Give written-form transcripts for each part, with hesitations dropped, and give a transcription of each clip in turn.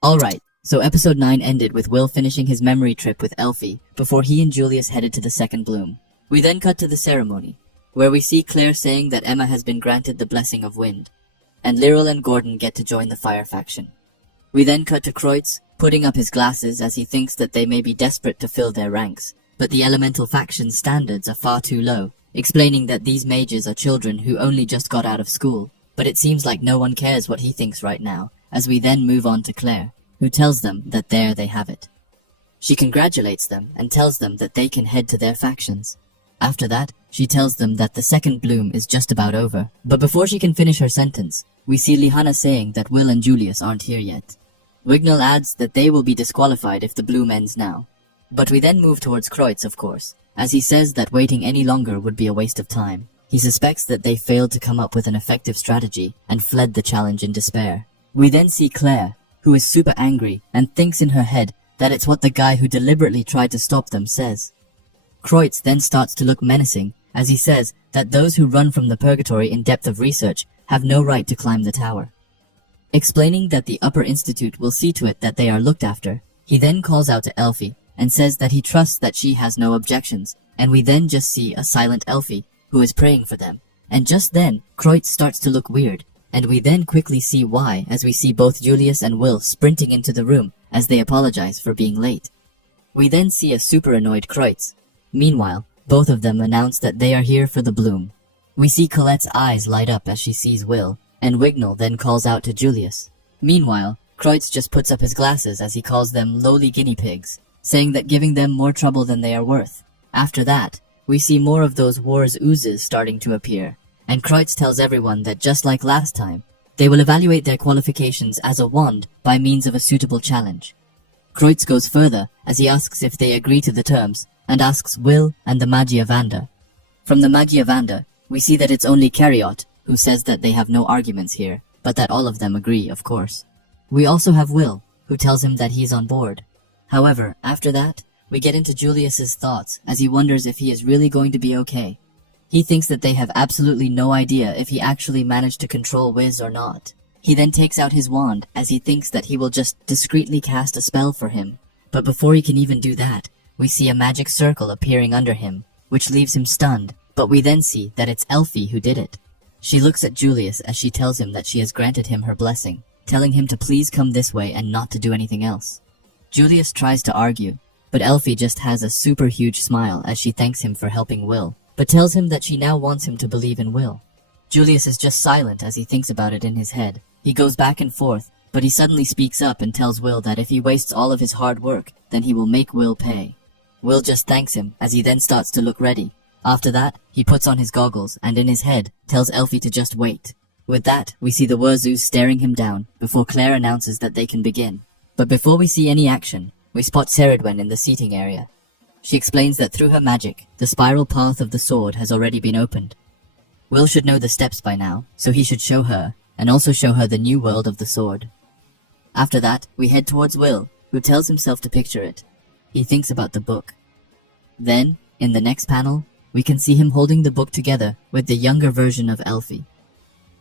Alright, so episode 9 ended with Will finishing his memory trip with Elfie before he and Julius headed to the second bloom. We then cut to the ceremony, where we see Claire saying that Emma has been granted the blessing of wind, and Lyril and Gordon get to join the fire faction. We then cut to Kreutz, putting up his glasses as he thinks that they may be desperate to fill their ranks, but the elemental faction's standards are far too low, explaining that these mages are children who only just got out of school, but it seems like no one cares what he thinks right now, as we then move on to Claire, who tells them that there they have it. She congratulates them and tells them that they can head to their factions. After that, she tells them that the second bloom is just about over, but before she can finish her sentence, we see Lihanna saying that Will and Julius aren't here yet. Wignall adds that they will be disqualified if the bloom ends now. But we then move towards Kreutz, of course, as he says that waiting any longer would be a waste of time. He suspects that they failed to come up with an effective strategy and fled the challenge in despair. We then see Claire, who is super angry and thinks in her head that it's what the guy who deliberately tried to stop them says. Kreutz then starts to look menacing as he says that those who run from the purgatory in depth of research have no right to climb the tower. Explaining that the Upper Institute will see to it that they are looked after, he then calls out to Elfie and says that he trusts that she has no objections, and we then just see a silent Elfie who is praying for them. And just then, Kreutz starts to look weird, and we then quickly see why as we see both Julius and Will sprinting into the room as they apologize for being late. We then see a super annoyed Kreutz. Meanwhile, both of them announce that they are here for the bloom. We see Colette's eyes light up as she sees Will, and Wignall then calls out to Julius. Meanwhile, Kreutz just puts up his glasses as he calls them lowly guinea pigs, saying that giving them more trouble than they are worth. After that, we see more of those war's oozes starting to appear, and Kreutz tells everyone that just like last time, they will evaluate their qualifications as a wand by means of a suitable challenge. Kreutz goes further as he asks if they agree to the terms, and asks Will and the Magia Vanda. From the Magia Vanda, we see that it's only Cariot who says that they have no arguments here, but that all of them agree, of course. We also have Will, who tells him that he's on board. However, after that, we get into Julius's thoughts as he wonders if he is really going to be okay. He thinks that they have absolutely no idea if he actually managed to control Wiz or not. He then takes out his wand as he thinks that he will just discreetly cast a spell for him. But before he can even do that, we see a magic circle appearing under him, which leaves him stunned, but we then see that it's Elfie who did it. She looks at Julius as she tells him that she has granted him her blessing, telling him to please come this way and not to do anything else. Julius tries to argue, but Elfie just has a super huge smile as she thanks him for helping Will, but tells him that she now wants him to believe in Will. Julius is just silent as he thinks about it in his head. He goes back and forth, but he suddenly speaks up and tells Will that if he wastes all of his hard work, then he will make Will pay. Will just thanks him as he then starts to look ready. After that, he puts on his goggles and in his head tells Elfie to just wait. With that, we see the Wurzoos staring him down before Claire announces that they can begin. But before we see any action, we spot Ceridwen in the seating area. She explains that through her magic, the spiral path of the sword has already been opened. Will should know the steps by now, so he should show her, and also show her the new world of the sword. After that, we head towards Will, who tells himself to picture it. He thinks about the book. Then, in the next panel, we can see him holding the book together with the younger version of Elfie.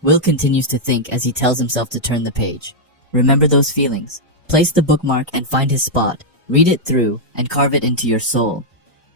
Will continues to think as he tells himself to turn the page. Remember those feelings. Place the bookmark and find his spot. Read it through and carve it into your soul.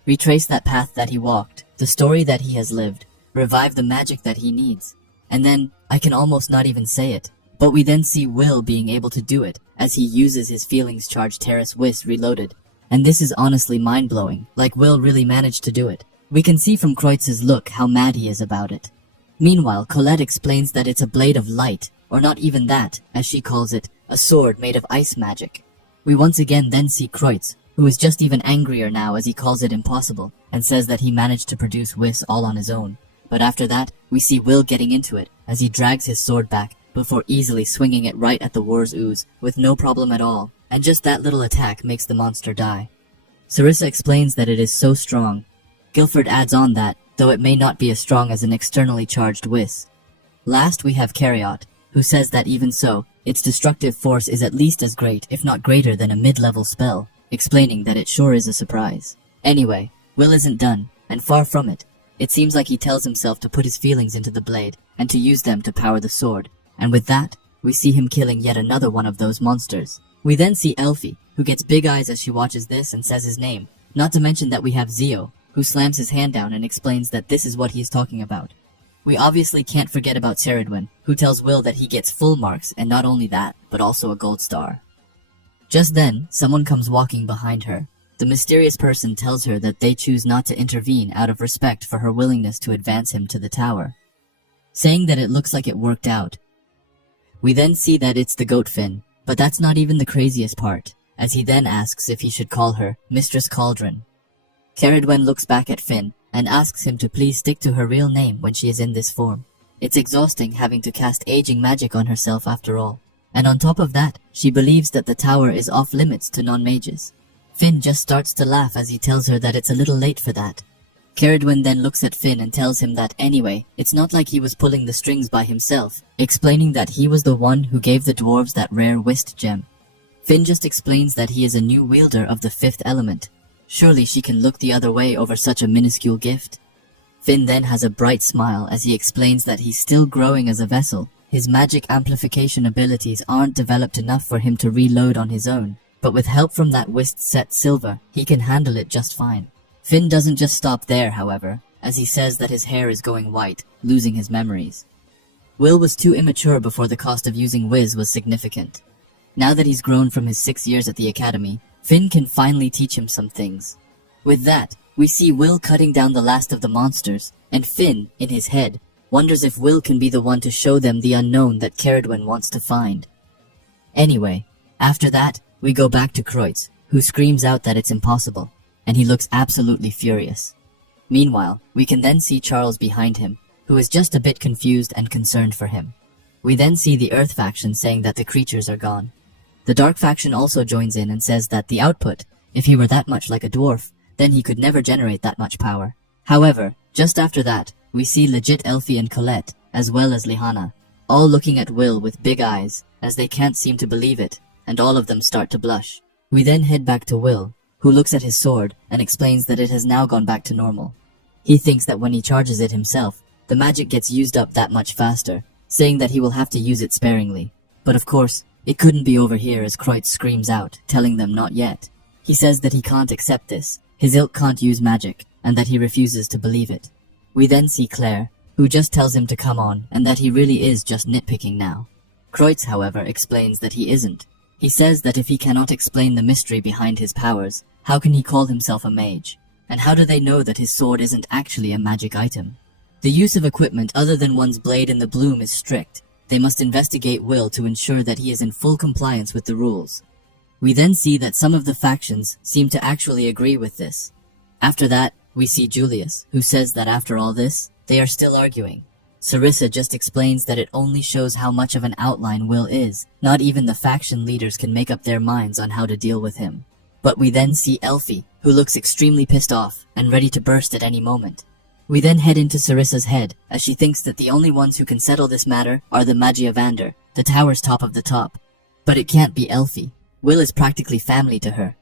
Retrace that path that he walked, the story that he has lived. Revive the magic that he needs. And then, I can almost not even say it, but we then see Will being able to do it as he uses his feelings-charged Terrace Whis reloaded. And this is honestly mind-blowing, like Will really managed to do it. We can see from Kreutz's look how mad he is about it. Meanwhile, Colette explains that it's a blade of light, or not even that, as she calls it, a sword made of ice magic. We once again then see Kreutz, who is just even angrier now as he calls it impossible, and says that he managed to produce Whis all on his own. But after that, we see Will getting into it, as he drags his sword back, before easily swinging it right at the war's ooze, with no problem at all, and just that little attack makes the monster die. Sarissa explains that it is so strong. Guilford adds on that, though it may not be as strong as an externally charged Whis. Last we have Cariot, who says that even so, its destructive force is at least as great, if not greater than a mid-level spell, explaining that it sure is a surprise. Anyway, Will isn't done, and far from it. It seems like he tells himself to put his feelings into the blade, and to use them to power the sword, and with that, we see him killing yet another one of those monsters. We then see Elfie, who gets big eyes as she watches this and says his name, not to mention that we have Zio, who slams his hand down and explains that this is what he is talking about. We obviously can't forget about Ceridwen, who tells Will that he gets full marks, and not only that, but also a gold star. Just then, someone comes walking behind her. The mysterious person tells her that they choose not to intervene out of respect for her willingness to advance him to the tower, saying that it looks like it worked out. We then see that it's the goat Finn, but that's not even the craziest part, as he then asks if he should call her Mistress Cauldron. Ceridwen looks back at Finn and asks him to please stick to her real name when she is in this form. It's exhausting having to cast aging magic on herself after all. And on top of that, she believes that the tower is off limits to non-mages. Finn just starts to laugh as he tells her that it's a little late for that. Ceridwen then looks at Finn and tells him that anyway, it's not like he was pulling the strings by himself, explaining that he was the one who gave the dwarves that rare Wist gem. Finn just explains that he is a new wielder of the fifth element. Surely she can look the other way over such a minuscule gift. Finn then has a bright smile as he explains that he's still growing as a vessel. His magic amplification abilities aren't developed enough for him to reload on his own, but with help from that Wist set silver, he can handle it just fine. Finn doesn't just stop there, however, as he says that his hair is going white, losing his memories. Will was too immature before the cost of using Wiz was significant. Now that he's grown from his 6 years at the academy, Finn can finally teach him some things. With that, we see Will cutting down the last of the monsters, and Finn, in his head, wonders if Will can be the one to show them the unknown that Ceridwen wants to find. Anyway, after that, we go back to Kreutz, who screams out that it's impossible, and he looks absolutely furious. Meanwhile, we can then see Charles behind him, who is just a bit confused and concerned for him. We then see the Earth faction saying that the creatures are gone. The Dark faction also joins in and says that the output, if he were that much like a dwarf, then he could never generate that much power. However, just after that, we see legit Elfie and Colette, as well as Lyanna, all looking at Will with big eyes, as they can't seem to believe it, and all of them start to blush. We then head back to Will, who looks at his sword and explains that it has now gone back to normal. He thinks that when he charges it himself, the magic gets used up that much faster, saying that he will have to use it sparingly. But of course, it couldn't be over here as Kreutz screams out, telling them not yet. He says that he can't accept this, his ilk can't use magic, and that he refuses to believe it. We then see Claire, who just tells him to come on, and that he really is just nitpicking now. Kreutz, however, explains that he isn't. He says that if he cannot explain the mystery behind his powers, how can he call himself a mage? And how do they know that his sword isn't actually a magic item? The use of equipment other than one's blade in the bloom is strict. They must investigate Will to ensure that he is in full compliance with the rules. We then see that some of the factions seem to actually agree with this. After that, we see Julius, who says that after all this, they are still arguing. Sarissa just explains that it only shows how much of an outline Will is. Not even the faction leaders can make up their minds on how to deal with him. But we then see Elfie, who looks extremely pissed off and ready to burst at any moment. We then head into Sarissa's head, as she thinks that the only ones who can settle this matter are the Magiavander, the tower's top of the top. But it can't be Elfie. Will is practically family to her.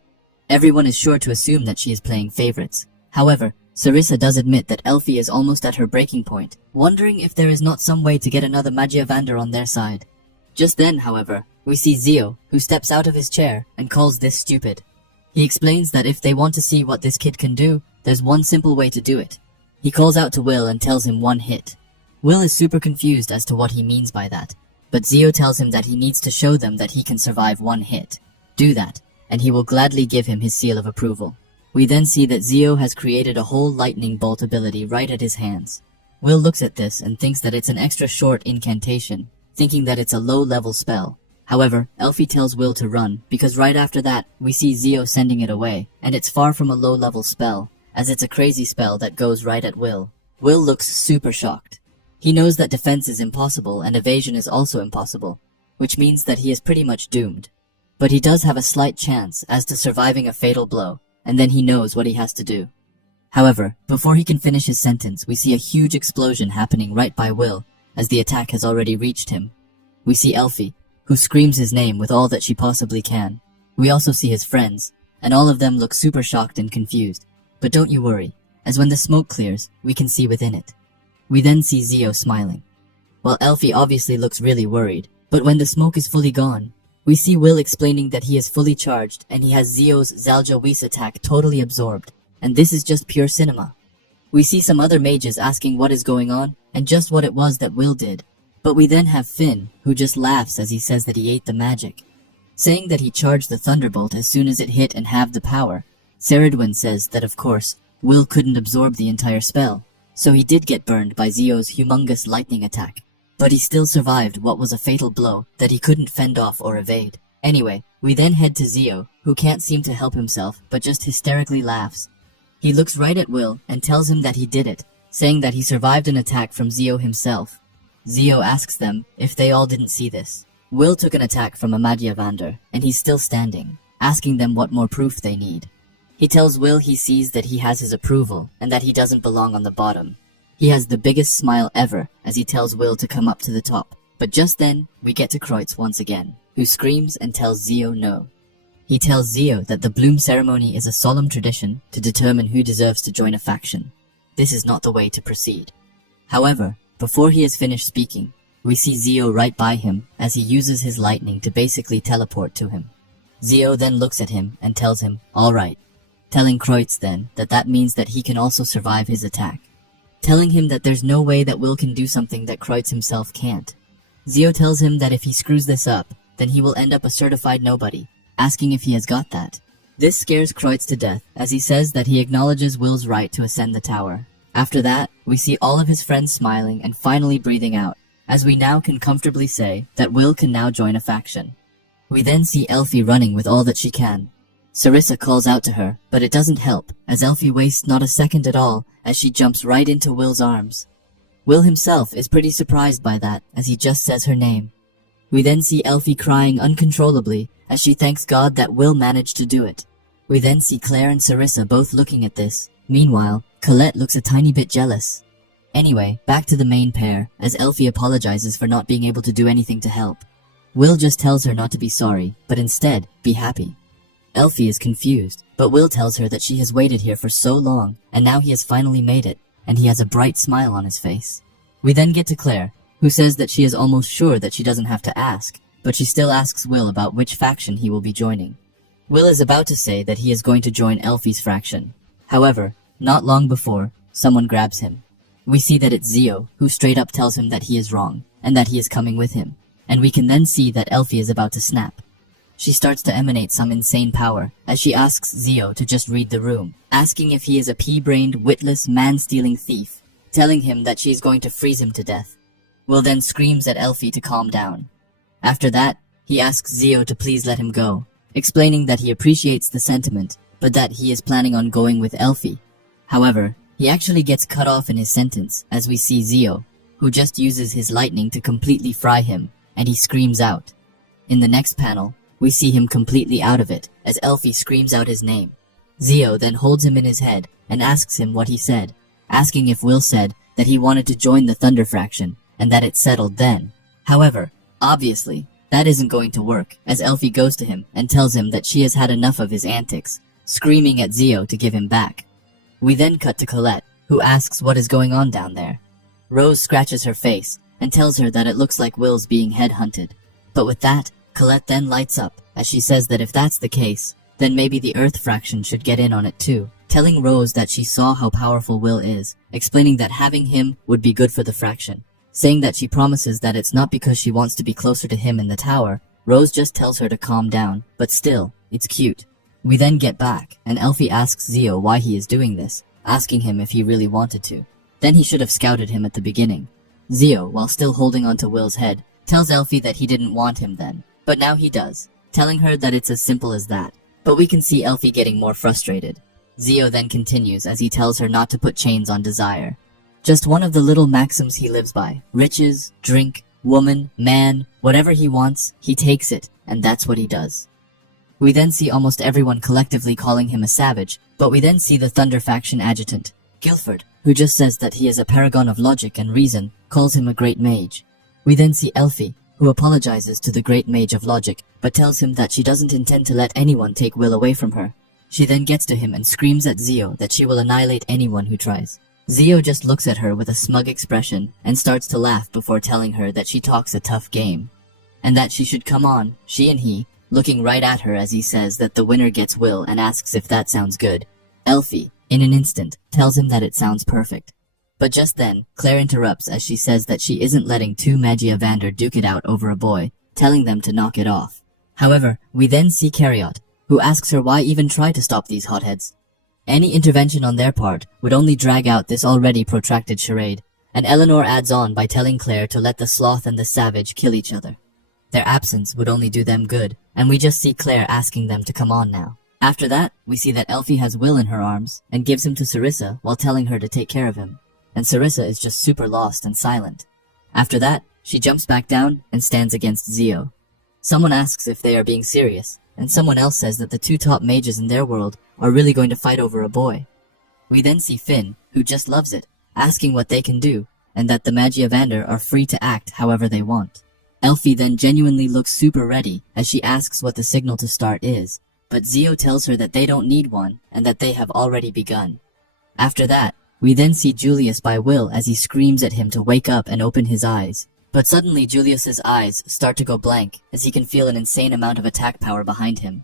Everyone is sure to assume that she is playing favorites. However, Sarissa does admit that Elfie is almost at her breaking point, wondering if there is not some way to get another Magiavander on their side. Just then, however, we see Zio, who steps out of his chair and calls this stupid. He explains that if they want to see what this kid can do, there's one simple way to do it. He calls out to Will and tells him one hit. Will is super confused as to what he means by that, but Zio tells him that he needs to show them that he can survive one hit. Do that, and he will gladly give him his seal of approval. We then see that Zio has created a whole lightning bolt ability right at his hands. Will looks at this and thinks that it's an extra short incantation, thinking that it's a low-level spell. However, Elfie tells Will to run, because right after that, we see Zio sending it away, and it's far from a low-level spell, as it's a crazy spell that goes right at Will. Will looks super shocked. He knows that defense is impossible and evasion is also impossible, which means that he is pretty much doomed. But he does have a slight chance as to surviving a fatal blow, and then he knows what he has to do. However, before he can finish his sentence, we see a huge explosion happening right by Will, as the attack has already reached him. We see Elfie, who screams his name with all that she possibly can. We also see his friends, and all of them look super shocked and confused. But don't you worry, as when the smoke clears, we can see within it. We then see Zio smiling. While Elfie obviously looks really worried, but when the smoke is fully gone, We see Will explaining that he is fully charged and he has Zio's Zalja Whis attack totally absorbed, and this is just pure cinema. We see some other mages asking what is going on and just what it was that Will did. But we then have Finn, who just laughs as he says that he ate the magic. Saying that he charged the thunderbolt as soon as it hit and halved the power, Ceridwen says that of course, Will couldn't absorb the entire spell, so he did get burned by Zio's humongous lightning attack. But he still survived what was a fatal blow that he couldn't fend off or evade. Anyway, we then head to Zio, who can't seem to help himself but just hysterically laughs. He looks right at Will and tells him that he did it, saying that he survived an attack from Zio himself. Zio asks them if they all didn't see this. Will took an attack from Amadyavander, and he's still standing, asking them what more proof they need. He tells Will he sees that he has his approval and that he doesn't belong on the bottom. He has the biggest smile ever as he tells Will to come up to the top. But just then, we get to Kreutz once again, who screams and tells Zio no. He tells Zio that the Bloom ceremony is a solemn tradition to determine who deserves to join a faction. This is not the way to proceed. However, before he has finished speaking, we see Zio right by him as he uses his lightning to basically teleport to him. Zio then looks at him and tells him, alright, telling Kreutz then that that means that he can also survive his attack. Telling him that there's no way that Will can do something that Kreutz himself can't. Zio tells him that if he screws this up, then he will end up a certified nobody, asking if he has got that. This scares Kreutz to death as he says that he acknowledges Will's right to ascend the tower. After that, we see all of his friends smiling and finally breathing out, as we now can comfortably say that Will can now join a faction. We then see Elfie running with all that she can. Sarissa calls out to her, but it doesn't help, as Elfie wastes not a second at all as she jumps right into Will's arms. Will himself is pretty surprised by that, as he just says her name. We then see Elfie crying uncontrollably as she thanks God that Will managed to do it. We then see Claire and Sarissa both looking at this. Meanwhile, Colette looks a tiny bit jealous. Anyway, back to the main pair, as Elfie apologizes for not being able to do anything to help. Will just tells her not to be sorry, but instead, be happy. Elfie is confused, but Will tells her that she has waited here for so long, and now he has finally made it, and he has a bright smile on his face. We then get to Claire, who says that she is almost sure that she doesn't have to ask, but she still asks Will about which faction he will be joining. Will is about to say that he is going to join Elfie's faction. However, not long before, someone grabs him. We see that it's Zio, who straight up tells him that he is wrong, and that he is coming with him, and we can then see that Elfie is about to snap. She starts to emanate some insane power, as she asks Zio to just read the room, asking if he is a pea-brained, witless, man-stealing thief, telling him that she is going to freeze him to death. Will then screams at Elfie to calm down. After that, he asks Zio to please let him go, explaining that he appreciates the sentiment, but that he is planning on going with Elfie. However, he actually gets cut off in his sentence as we see Zio, who just uses his lightning to completely fry him, and he screams out. In the next panel, we see him completely out of it as Elfie screams out his name. Zio then holds him in his head and asks him what he said, asking if Will said that he wanted to join the Thunder Fraction and that it's settled then. However, obviously, that isn't going to work as Elfie goes to him and tells him that she has had enough of his antics, screaming at Zio to give him back. We then cut to Colette, who asks what is going on down there. Rose scratches her face and tells her that it looks like Will's being headhunted. But with that, Colette then lights up as she says that if that's the case, then maybe the Earth Fraction should get in on it too, telling Rose that she saw how powerful Will is, explaining that having him would be good for the Fraction. Saying that she promises that it's not because she wants to be closer to him in the tower, Rose just tells her to calm down, but still, it's cute. We then get back, and Elfie asks Zio why he is doing this, asking him if he really wanted to. Then he should have scouted him at the beginning. Zio, while still holding onto Will's head, tells Elfie that he didn't want him then, but now he does, telling her that it's as simple as that. But we can see Elfie getting more frustrated. Zio then continues as he tells her not to put chains on desire. Just one of the little maxims he lives by. Riches, drink, woman, man, whatever he wants, he takes it, and that's what he does. We then see almost everyone collectively calling him a savage, but we then see the Thunder Faction adjutant, Guilford, who just says that he is a paragon of logic and reason, calls him a great mage. We then see Elfie, who apologizes to the great mage of logic, but tells him that she doesn't intend to let anyone take Will away from her. She then gets to him and screams at Zio that she will annihilate anyone who tries. Zio just looks at her with a smug expression and starts to laugh before telling her that she talks a tough game. and that she should come on, she and he, looking right at her as he says that the winner gets Will and asks if that sounds good. Elfie, in an instant, tells him that it sounds perfect. But just then, Claire interrupts as she says that she isn't letting two Magiavander duke it out over a boy, telling them to knock it off. However, we then see Cariot, who asks her why even try to stop these hotheads. Any intervention on their part would only drag out this already protracted charade, and Eleanor adds on by telling Claire to let the sloth and the savage kill each other. Their absence would only do them good, and we just see Claire asking them to come on now. After that, we see that Elfie has Will in her arms and gives him to Sarissa while telling her to take care of him, and Sarissa is just super lost and silent. After that, she jumps back down and stands against Zio. Someone asks if they are being serious, and someone else says that the two top mages in their world are really going to fight over a boy. We then see Finn, who just loves it, asking what they can do, and that the Magiavander are free to act however they want. Elfie then genuinely looks super ready as she asks what the signal to start is, but Zio tells her that they don't need one and that they have already begun. After that, we then see Julius by Will as he screams at him to wake up and open his eyes. But suddenly Julius's eyes start to go blank as he can feel an insane amount of attack power behind him.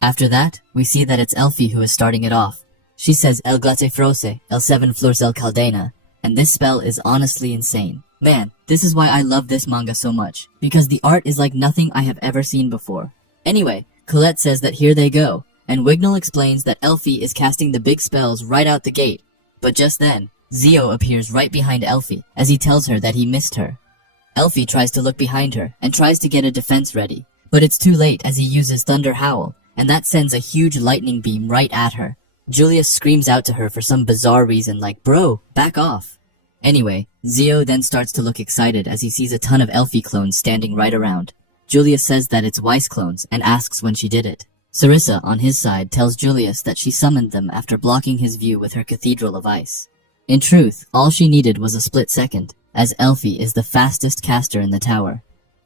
After that, we see that it's Elfie who is starting it off. She says El Glate Froce, El Seven Flores El Caldena, and this spell is honestly insane. Man, this is why I love this manga so much, because the art is like nothing I have ever seen before. Anyway, Colette says that here they go, and Wignall explains that Elfie is casting the big spells right out the gate. But just then, Zio appears right behind Elfie as he tells her that he missed her. Elfie tries to look behind her and tries to get a defense ready, but it's too late as he uses Thunder Howl, and that sends a huge lightning beam right at her. Julius screams out to her for some bizarre reason like, "Bro, back off." Anyway, Zio then starts to look excited as he sees a ton of Elfie clones standing right around. Julius says that it's Weiss clones and asks when she did it. Sarissa, on his side, tells Julius that she summoned them after blocking his view with her Cathedral of Ice. In truth, all she needed was a split second, as Elfie is the fastest caster in the tower.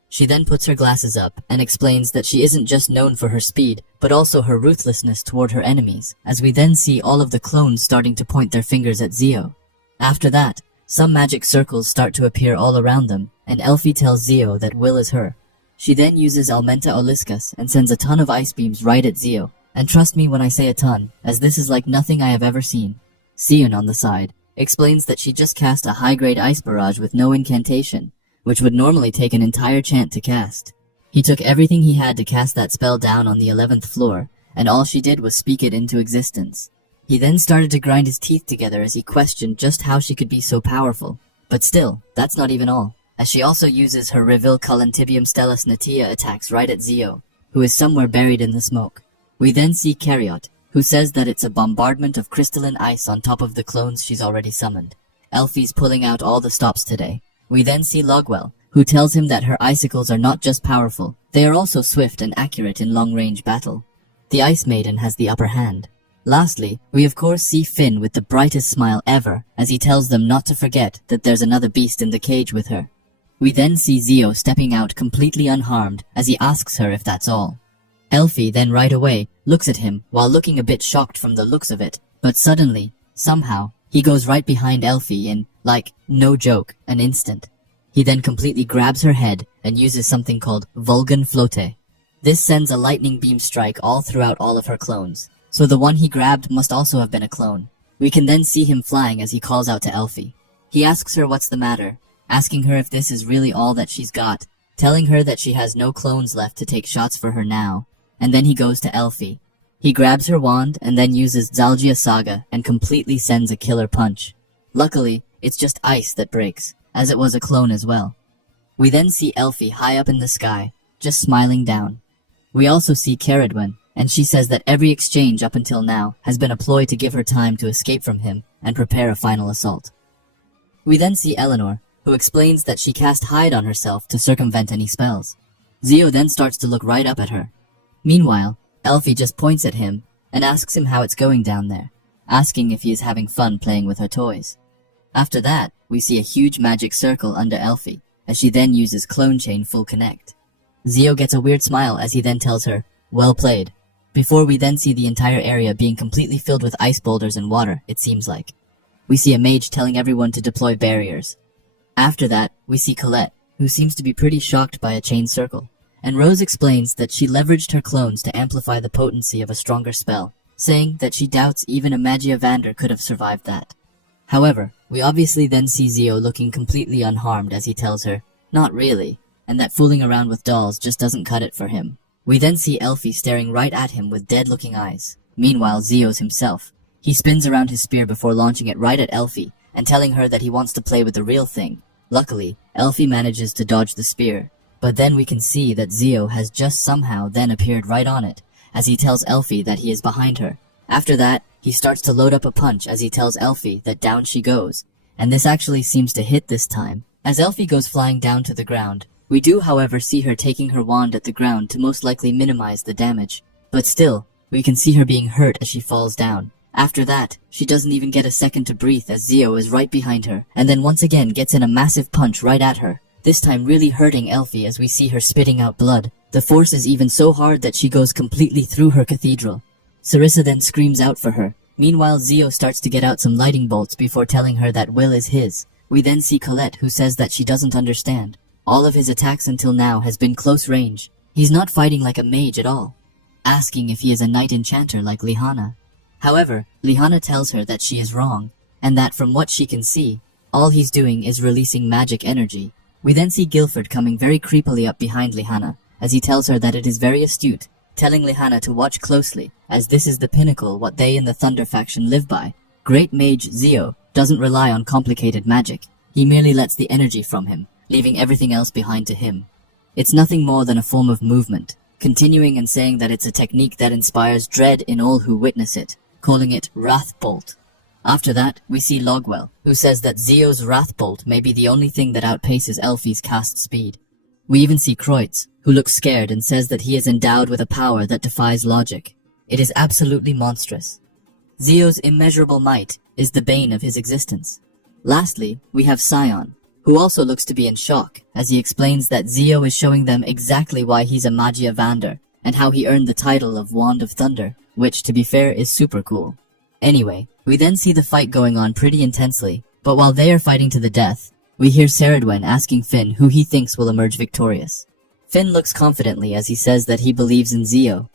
She then puts her glasses up and explains that she isn't just known for her speed, but also her ruthlessness toward her enemies, as we then see all of the clones starting to point their fingers at Zio. After that, some magic circles start to appear all around them, and Elfie tells Zio that Will is her. She then uses Almenta Oliscus and sends a ton of ice beams right at Zio, and trust me when I say a ton, as this is like nothing I have ever seen. Sion, on the side, explains that she just cast a high-grade ice barrage with no incantation, which would normally take an entire chant to cast. He took everything he had to cast that spell down on the 11th floor, and all she did was speak it into existence. He then started to grind his teeth together as he questioned just how she could be so powerful. But still, that's not even all, as she also uses her Revil Colantibium Stellus Natia attacks right at Zio, who is somewhere buried in the smoke. We then see Cariot, who says that it's a bombardment of crystalline ice on top of the clones she's already summoned. Elfie's pulling out all the stops today. We then see Logwell, who tells him that her icicles are not just powerful, they are also swift and accurate in long-range battle. The Ice Maiden has the upper hand. Lastly, we of course see Finn with the brightest smile ever, as he tells them not to forget that there's another beast in the cage with her. We then see Zio stepping out completely unharmed, as he asks her if that's all. Elfie then right away looks at him while looking a bit shocked from the looks of it, but suddenly, somehow, he goes right behind Elfie in, like, no joke, an instant. He then completely grabs her head and uses something called Vulcan Flote. This sends a lightning beam strike all throughout all of her clones, so the one he grabbed must also have been a clone. We can then see him flying as he calls out to Elfie. He asks her what's the matter, asking her if this is really all that she's got, telling her that she has no clones left to take shots for her now, and then he goes to Elfie. He grabs her wand and then uses Zalgia Saga and completely sends a killer punch. Luckily, it's just ice that breaks, as it was a clone as well. We then see Elfie high up in the sky, just smiling down. We also see Caradwen, and she says that every exchange up until now has been a ploy to give her time to escape from him and prepare a final assault. We then see Eleanor, who explains that she cast Hide on herself to circumvent any spells. Zio then starts to look right up at her. Meanwhile, Elfie just points at him and asks him how it's going down there, asking if he is having fun playing with her toys. After that, we see a huge magic circle under Elfie, as she then uses Clone Chain Full Connect. Zio gets a weird smile as he then tells her, "Well played," before we then see the entire area being completely filled with ice boulders and water, it seems like. We see a mage telling everyone to deploy barriers. After that, we see Colette, who seems to be pretty shocked by a chain circle, and Rose explains that she leveraged her clones to amplify the potency of a stronger spell, saying that she doubts even a Magiavander could have survived that. However, we obviously then see Zio looking completely unharmed as he tells her, not really, and that fooling around with dolls just doesn't cut it for him. We then see Elfie staring right at him with dead-looking eyes. Meanwhile, Zio's himself. He spins around his spear before launching it right at Elfie, and telling her that he wants to play with the real thing. Luckily, Elfie manages to dodge the spear, but then we can see that Zio has just somehow then appeared right on it, as he tells Elfie that he is behind her. After that, he starts to load up a punch as he tells Elfie that down she goes, and this actually seems to hit this time. As Elfie goes flying down to the ground, we do however see her taking her wand at the ground to most likely minimize the damage, but still, we can see her being hurt as she falls down. After that, she doesn't even get a second to breathe as Zio is right behind her, and then once again gets in a massive punch right at her, this time really hurting Elfie as we see her spitting out blood. The force is even so hard that she goes completely through her cathedral. Sarissa then screams out for her. Meanwhile, Zio starts to get out some lightning bolts before telling her that Will is his. We then see Colette, who says that she doesn't understand. All of his attacks until now has been close range. He's not fighting like a mage at all, asking if he is a knight enchanter like Lihana. However, Lihana tells her that she is wrong, and that from what she can see, all he's doing is releasing magic energy. We then see Guilford coming very creepily up behind Lihana, as he tells her that it is very astute, telling Lihana to watch closely, as this is the pinnacle what they in the Thunder faction live by. Great Mage Zio doesn't rely on complicated magic. He merely lets the energy from him, leaving everything else behind to him. It's nothing more than a form of movement, continuing and saying that it's a technique that inspires dread in all who witness it, calling it Wrath Bolt. After that, we see Logwell, who says that Zio's Wrath Bolt may be the only thing that outpaces Elfie's cast speed. We even see Kreutz, who looks scared and says that he is endowed with a power that defies logic. It is absolutely monstrous. Zio's immeasurable might is the bane of his existence. Lastly, we have Scion, who also looks to be in shock, as he explains that Zio is showing them exactly why he's a Magiavander, and how he earned the title of Wand of Thunder, which, to be fair, is super cool. Anyway, we then see the fight going on pretty intensely, but while they are fighting to the death, we hear Ceridwen asking Finn who he thinks will emerge victorious. Finn looks confidently as he says that he believes in Zio,